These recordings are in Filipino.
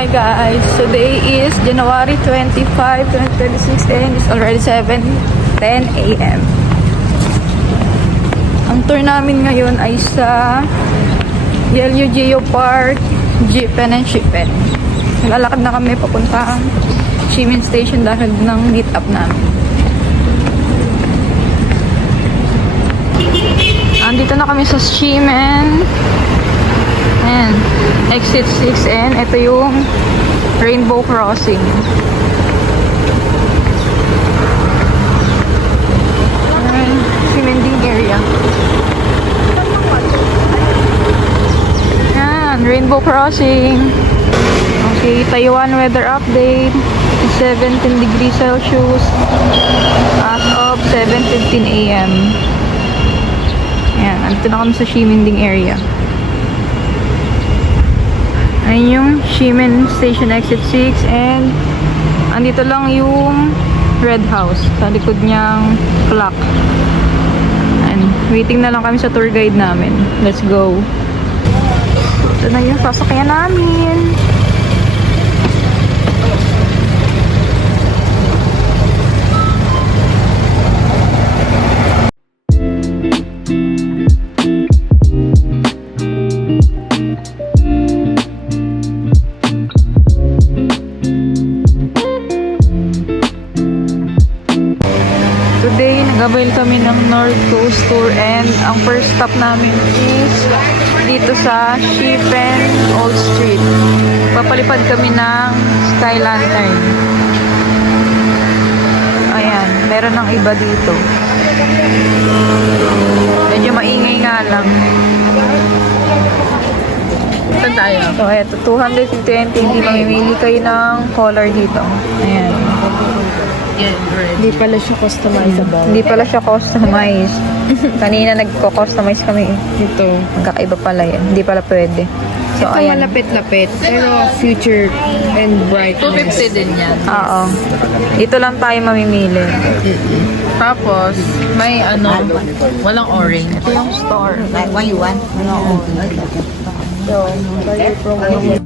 Hi guys, today is January 25, 2026 and it's already 7:10 a.m. Ang tour namin ngayon ay sa Yellow Geo Park, Jeepen and Shippen. Lalakad na kami papuntang Ximen Station dahil ng meet up namin. Andito na kami sa Ximen. Ayan, exit 6 and ito yung Rainbow Crossing. Ayan, Ximending area. Ayan, Rainbow Crossing. Okay, Taiwan weather update. 17 degrees Celsius as of 7:15 a.m. Ayan, andito na kami sa Ximending area. Ayun yung Ximen Station exit 6 and andito lang yung Red House sa likod niyang clock. And waiting na lang kami sa tour guide namin. Let's go. Ito na yung sasakyan namin. Nag-avail kami ng North Coast Tour and ang first stop namin is dito sa Shippen Old Street. Papalipad kami ng Sky Lantern. Ayan, meron ng iba dito. Medyo maingay nga lang. Saan tayo? So, eto, 220. Hindi mamimili kayo ng color dito. Ayan. Hindi pala siya customizable. Hindi pala siya customized. Kanina nagko-customize kami. Ito. Magkakaiba pala yan. Hindi pala pwede. So, Ito ayan. malapit-lapit. Pero future and bright. 250 din yan. Oo. Dito lang tayo mamimili. Tapos, may ano, walang orange. Ito yung store. Like, what you want? So, color promo.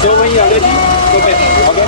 So when you are ready, go back. Okay?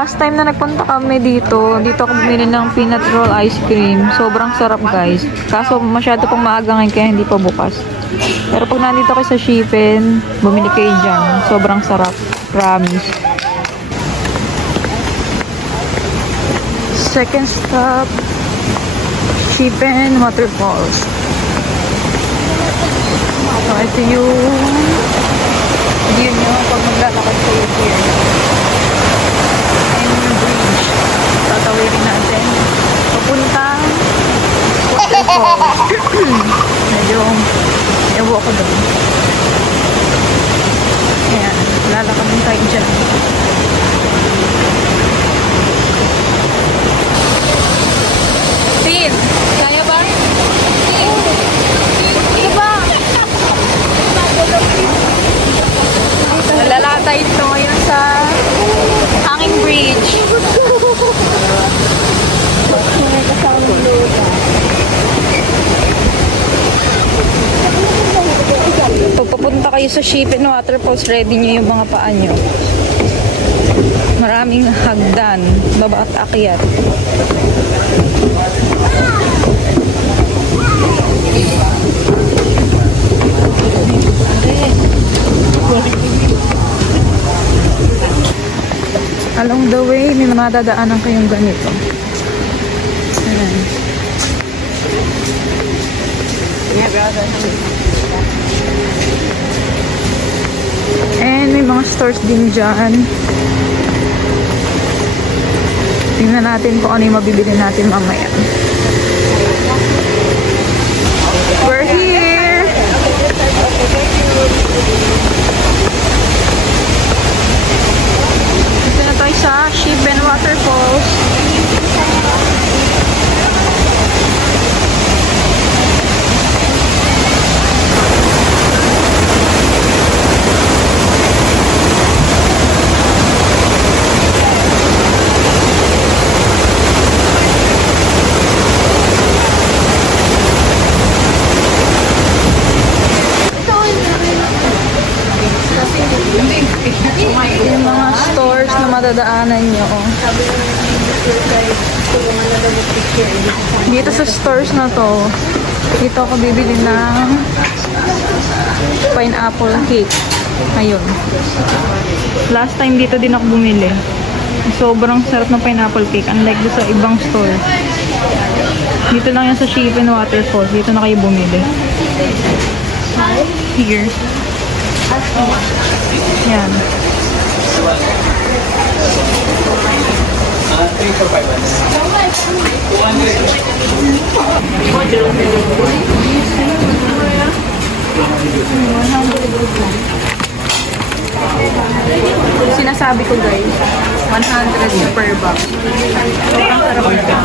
Last time na nagpunta kami dito ako bumili ng peanut roll ice cream. Sobrang sarap guys. Kaso masyado pang maaga ngayon kaya hindi pa bukas. Pero pag nandito kayo sa Shippen, bumili kayo dyan. Sobrang sarap. Promise. Second stop, Shippen Waterfalls. So, ito yung view nyo pag maglalakad kayo here. Ayun yung bridge. Tatawirin natin. Papuntang waterfall. Medyo ewo ako doon. Ayan, lalakad din tayo dyan. Tin! Kaya ba? Tin! Tin! Ba? Nalalakad ito ngayon sa Hanging Bridge. Pag papunta kayo sa Shippen Waterfalls, ready nyo yung mga paa nyo. Maraming hagdan, baba at akyat. Along the way, may mga dadaanan kayong ganito. Ayan. And may mga stores din dyan. Tingnan natin kung ano yung mabibili natin mamaya. We're here! Dito na tayo sa Shippen Waterfalls. Yung mga stores na madadaanan nyo. Dito sa stores na to, dito ako bibili ng pineapple cake. Ayun. Last time dito din ako bumili. Sobrang sarap ng pineapple cake. Unlike doon sa ibang store. Dito lang yan sa Shippen Waterfalls. Dito na kayo bumili. Here. Yan. Sinasabi ko guys, 100 per box. Sobrang sarap nito.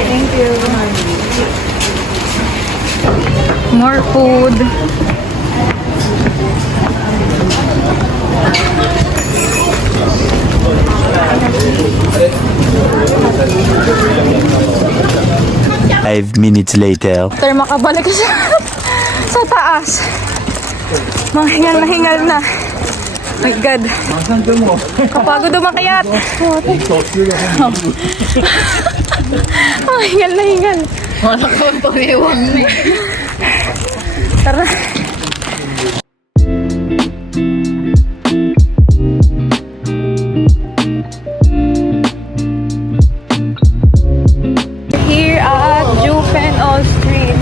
Thank you. More food. Five minutes later. After makabalik sa taas. Manghingal na hingal na. My God. Kapagod umakyat. Hingal na hingal. Wala ka pag-iwang na. Tara. Here at Jupen All Street.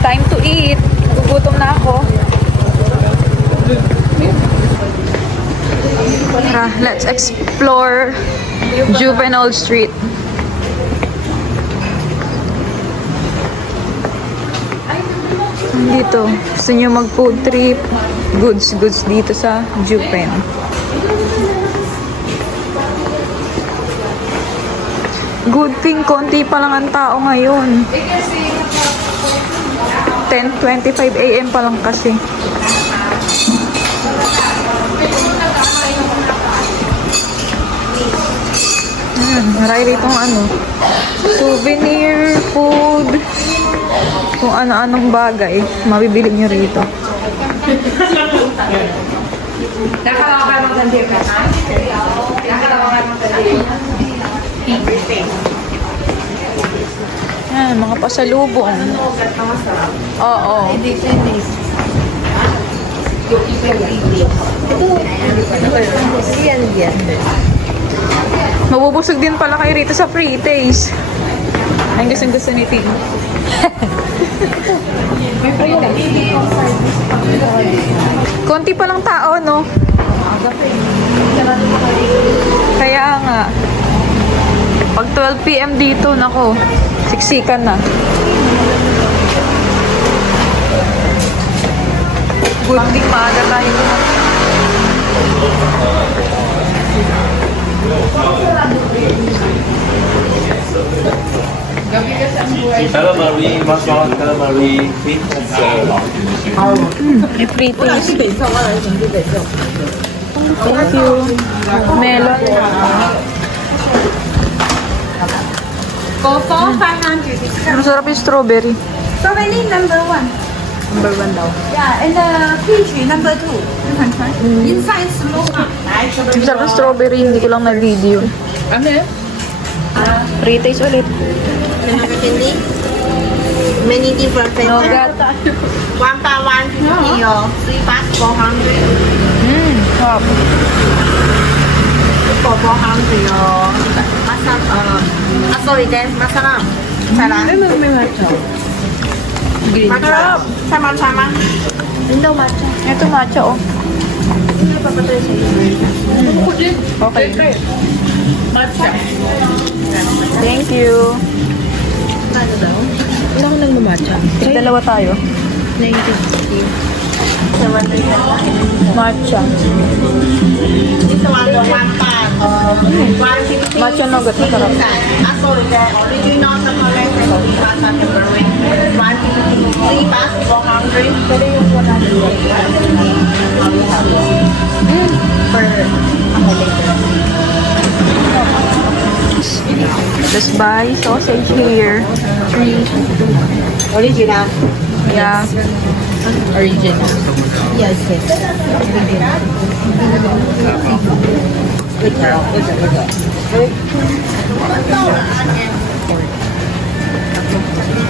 Time to eat. Gugutom na ako. Tara, let's explore Juvenile Street. Dito, gusto nyo mag food trip, goods dito sa Jupen. Good thing, konti pa lang ang tao ngayon. 10:25 AM pa lang kasi. Marami rito souvenir, food, kung ano-anong bagay, mabibili nyo rito. Yan, mga pasalubong. Oo. Mabubusog din pala kayo rito sa free taste. Ang gusto ni Tim. Konti pa lang tao, no? Kaya nga. Pag 12 PM dito, nako, siksikan na. Good thing maaga tayo. Calamari, mushroom calamari, fish and May free taste. Thank you. Melon. Go for 500. Masarap yung strawberry. Strawberry number 1. Number 1 daw. Yeah, and the peach number 2. You can try. Inside small. Masarap yung strawberry, hindi ko lang na-video. Ano yan? Free taste ulit. Many different flavors. Nougat. 1 by 150 or 3 bags 400. Sarap. For 400 or sorry, then masala. Masala. May matcha. Matcha. Sama. Ito matcha, oh. Okay. Thank you. Wala ko nang matcha. Dalawa tayo. Matcha. This one the 1 bag 150. Matcha nougat, masarap. Sorry, did you know the correct matcha temporary? 150. 3 bags 400. Pero yung 100. Let's buy sausage here. Original. Yeah. Original. Yes.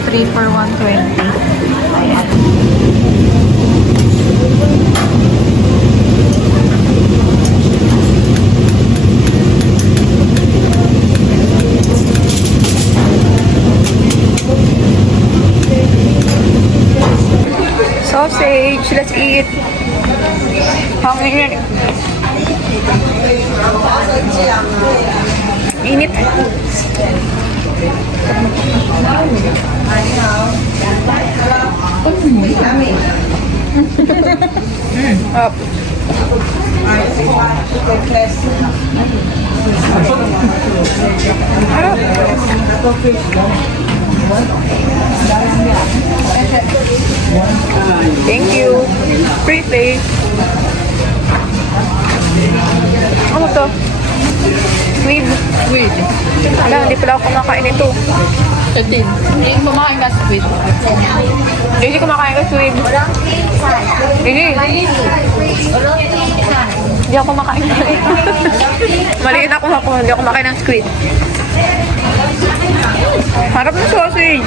Three for 120. Sausage, let's eat. Hangin. Init. Up. Thank you. Free plate. Ano to? Squid. Squid. Wala, hindi pala ako kumakain ito. Katin. Hindi kumakain ka squid. Hindi kumakain ka squid. Hindi. Hindi ako kumakain ka. Maliit ako, hindi ako kumakain ng squid. Harap ng sausage.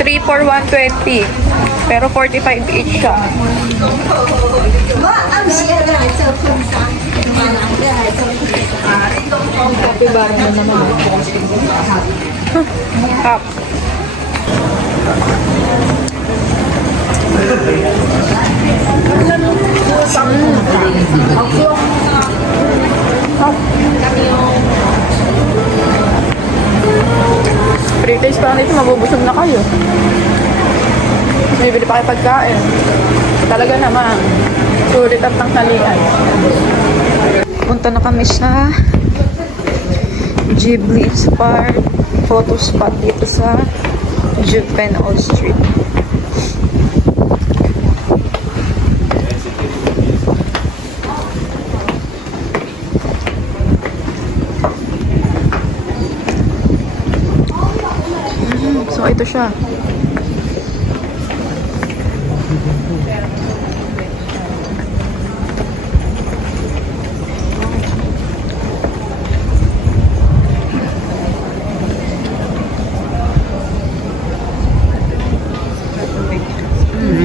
3 for 120. Pero 45 each siya. Up. Free taste pa nito, mabubusog na kayo. Bibili pa kayo pagkain. Talaga naman, sulit at tanghalian. Punta na kami sa Ghibli Inspired photo spot dito sa Juvenile Street. siya.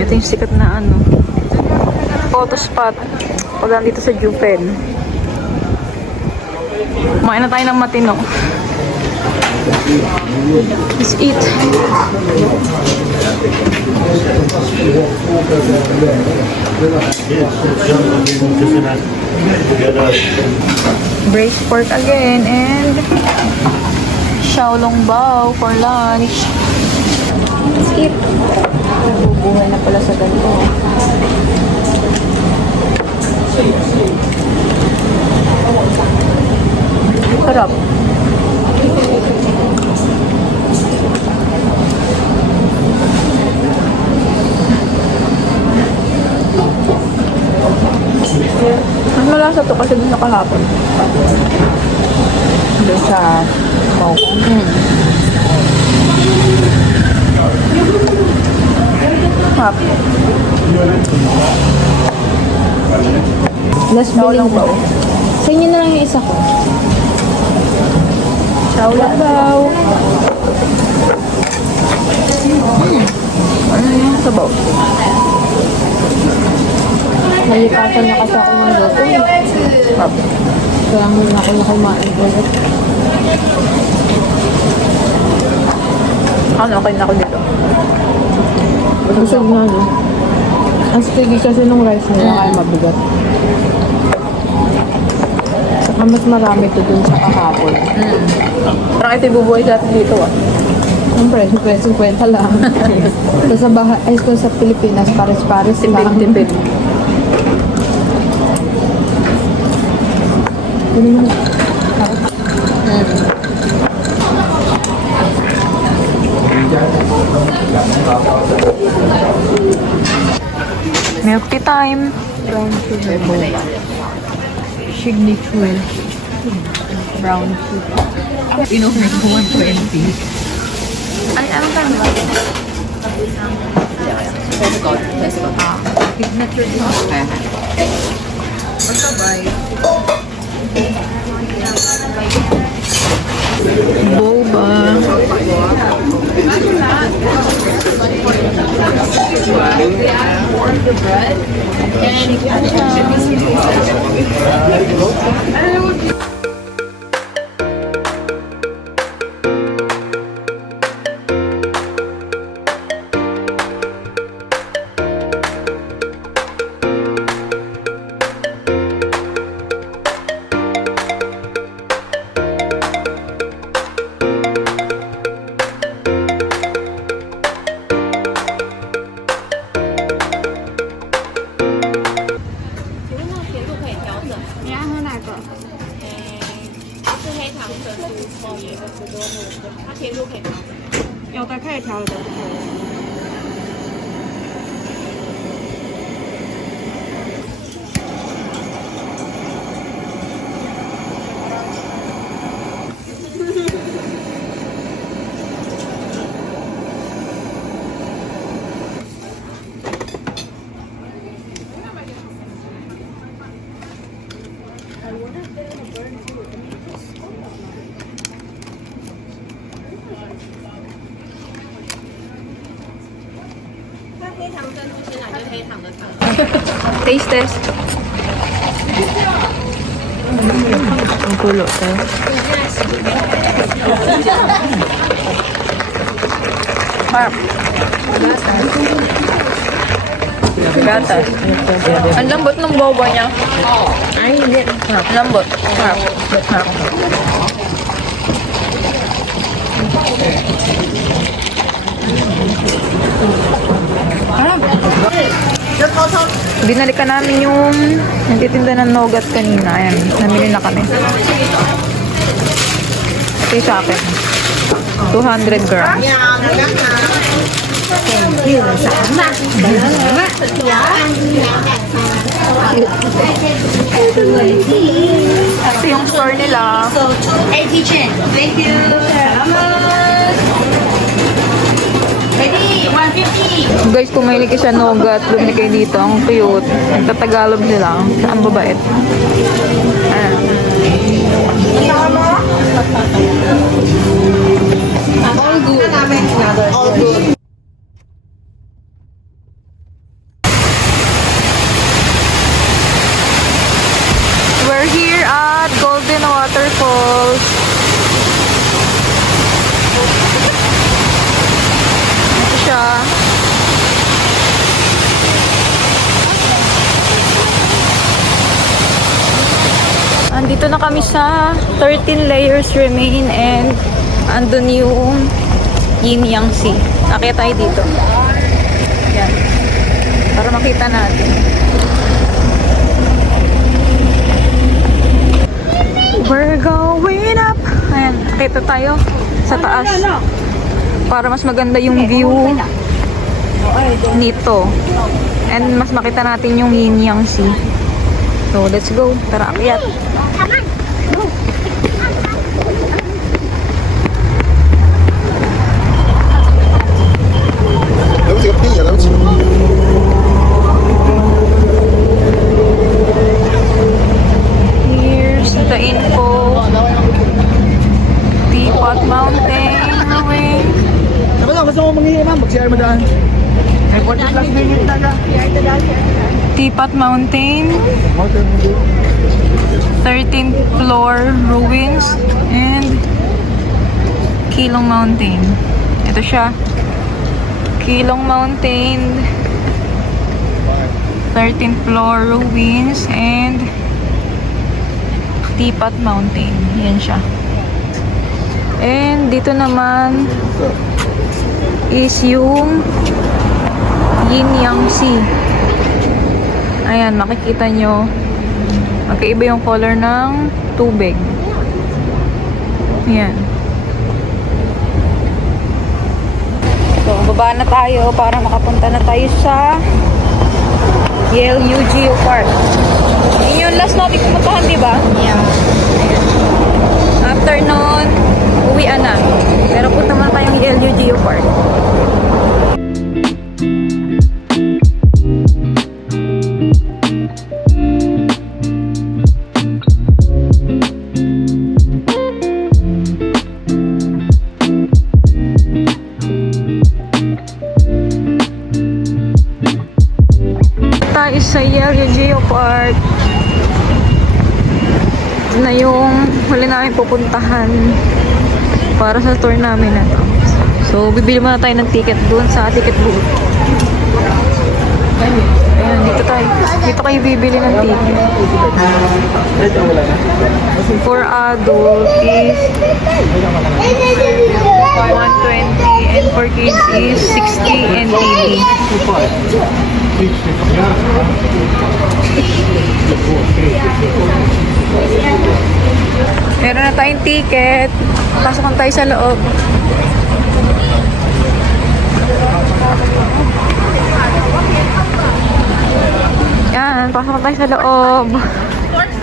Ito yung sikat na ano, photo spot pag nandito sa Jupen. Kumain na tayo ng matino. Let's eat. Braised pork again and Xiaolong bao for lunch. Let's eat. Bubuhay na pala sa ganito. Sarap. Mas malasa to kasi dun sa kahapon. Doon sa Maokong. Hap. Last billing ba? Sa inyo na lang yung isa ko. Xiaolong bao. Ano yung sabaw? Nalipatan na kasi ako ng luto. Hap. Kaya muna ako na kumain ulit. Ano, okay na ako dito. Busog na, no? Ang sticky kasi nung rice nila kaya mabigat. Saka mas marami to dun sa kahapon. Parang ito ibubuhay sa atin dito ah. Siyempre, 50 lang. So, sa bahay, ay so, sa Pilipinas, pares-pares lang. Tipid. Yun naman. Milk tea time. Brown sugar boba. Signature. Brown sugar. In-offer ko 120. Ay, ano ka ba? Signature din. Okay. Boba. Taste test. Ang kulo tayo. Harp. Gatas. Ang lambot ng boba niya. Ay, hindi. Lambot. Harp. Harp. Binalikan namin yung nagtitinda ng nougat kanina. Ayan, namili na kami. Ito yung sa akin. 200 grams. Ito yung store nila. Hey, teacher. Thank you. Guys, kung mahilig kayo sa nougat, bumili kayo dito. Ang cute. Nagtatagalog sila. Ang babait. Ayan. We're here at Golden Waterfalls. Ito siya. Andito na kami sa 13 layers remain and andun yung Yin Yang Sea. Nakita tayo dito. Yan. Para makita natin. We're going up. Ayan, nakita tayo sa taas. Para mas maganda yung view nito. And mas makita natin yung Yin Yang Sea. So, let's go. Tara, akyat. Here's the info. Teapot Mountain. Away. Teapot Mountain. 13th floor ruins and Kilong Mountain. Ito siya. Kilong Mountain, 13th floor ruins and Teapot Mountain. Yan siya. And dito naman is yung Yin Yang Sea. Ayan, makikita nyo. Magkaiba yung color ng tubig. Ayan. So, baba na tayo para makapunta na tayo sa Yale Geo Park. Yun yung last natin pumuntahan, di ba? Yeah. After nun, uwian na. Pero punta muna tayong Yale Geo Park. Tayo sa Yale Geo Park. Ito na yung huli namin pupuntahan para sa tour namin na to. So, bibili muna tayo ng ticket doon sa ticket booth. Ayan, dito tayo. Dito kayo bibili ng ticket. For adult is 120 and for kids is 60 and 80. Meron na tayong ticket. Pasok na tayo sa loob. Yan, pasok na tayo sa loob.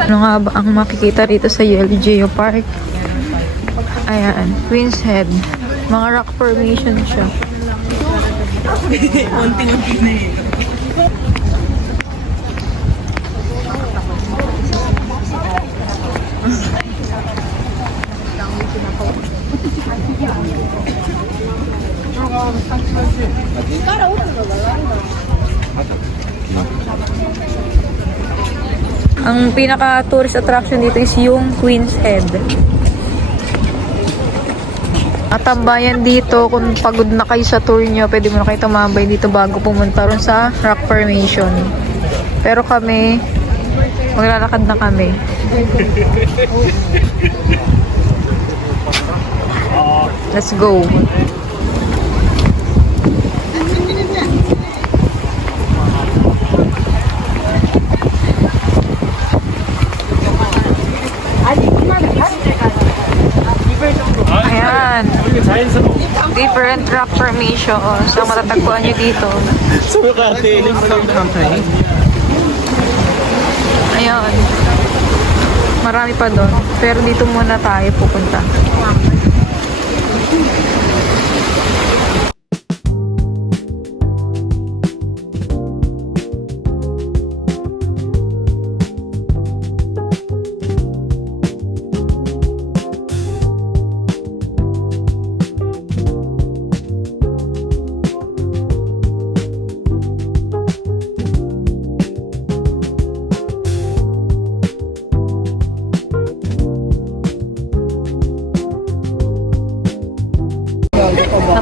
Ano nga ba ang makikita rito sa Yale Geo Park? Ayan, Queen's Head. Mga rock formation siya. Unti-unti na yun. Ang pinaka-tourist attraction dito is yung Queen's Head. At tambayan dito, kung pagod na kayo sa tour nyo, pwede mo na kayo tumambay dito bago pumunta ron sa rock formation. Pero kami, maglalakad na kami. Let's go. Ayan. Different rock formation. So, matatagpuan nyo dito. Ayan. Marami pa doon. Pero dito muna tayo pupunta.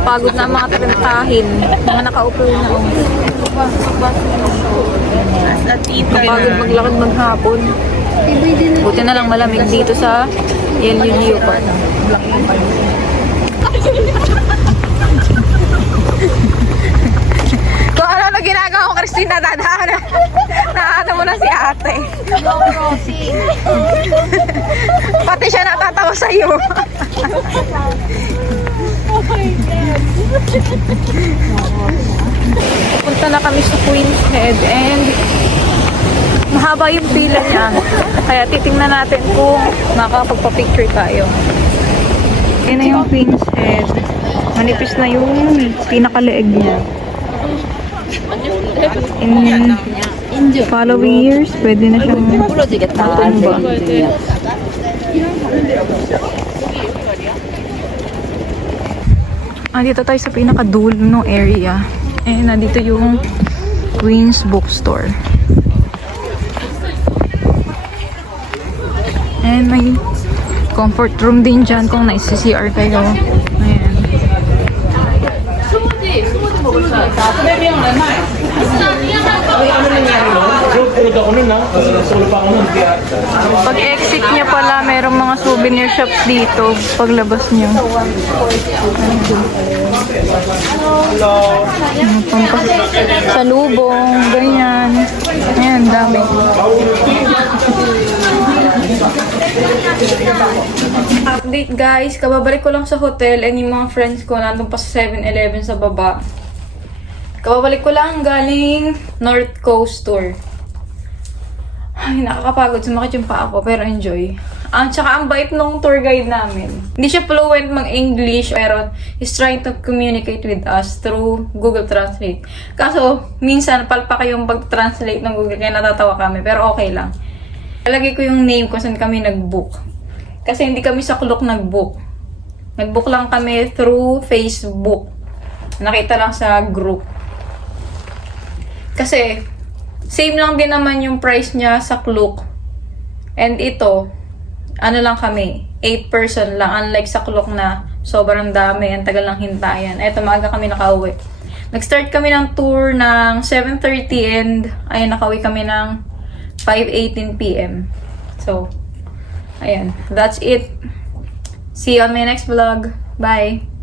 Pagod na ang mga tarintahin. Mga nakaupo na. Pagod maglakad maghapon. Buti na lang malamig dito sa LU Park. Kung ano na ginagawa ko, Christina, dadaan. Naano mo na si ate. Pati siya natatawa sa'yo. Punta na kami sa Queen's Head and mahaba yung pila niya. Kaya titingnan natin kung makakapagpa-picture tayo. Yan na yung Queen's Head. Manipis na yung pinakaleeg niya. In following years, pwede na siyang matumba. Dito tayo sa pinakadulo ng area. Nandito yung Queen's Bookstore. And may comfort room din dyan kung nais-CR kayo. Ayan. Pag exit niya pala, merong mga souvenir shops dito paglabas niyo. Sa lubong, ganyan. Ayan, dami. Update guys, kababalik ko lang sa hotel and yung mga friends ko nandun pa sa 7-Eleven sa baba. Kababalik ko lang galing North Coast Tour. Ay, nakakapagod. Sumakit yung paa ko, pero enjoy. Tsaka ang bait nung tour guide namin. Hindi siya fluent mag-English, pero he's trying to communicate with us through Google Translate. Kaso, minsan palpak yung pag-translate ng Google, kaya natatawa kami, pero okay lang. Lagay ko yung name kung saan kami nag-book. Kasi hindi kami sa Klook nag-book. Nag-book lang kami through Facebook. Nakita lang sa group. Kasi, same lang din naman yung price niya sa Klook. And ito, ano lang kami, 8 person lang. Unlike sa Klook na sobrang dami, ang tagal lang hintayan. Eto, maaga kami nakauwi. Nag-start kami ng tour ng 7:30 and ayun, nakauwi kami ng 5:18 PM. So, ayan. That's it. See you on my next vlog. Bye!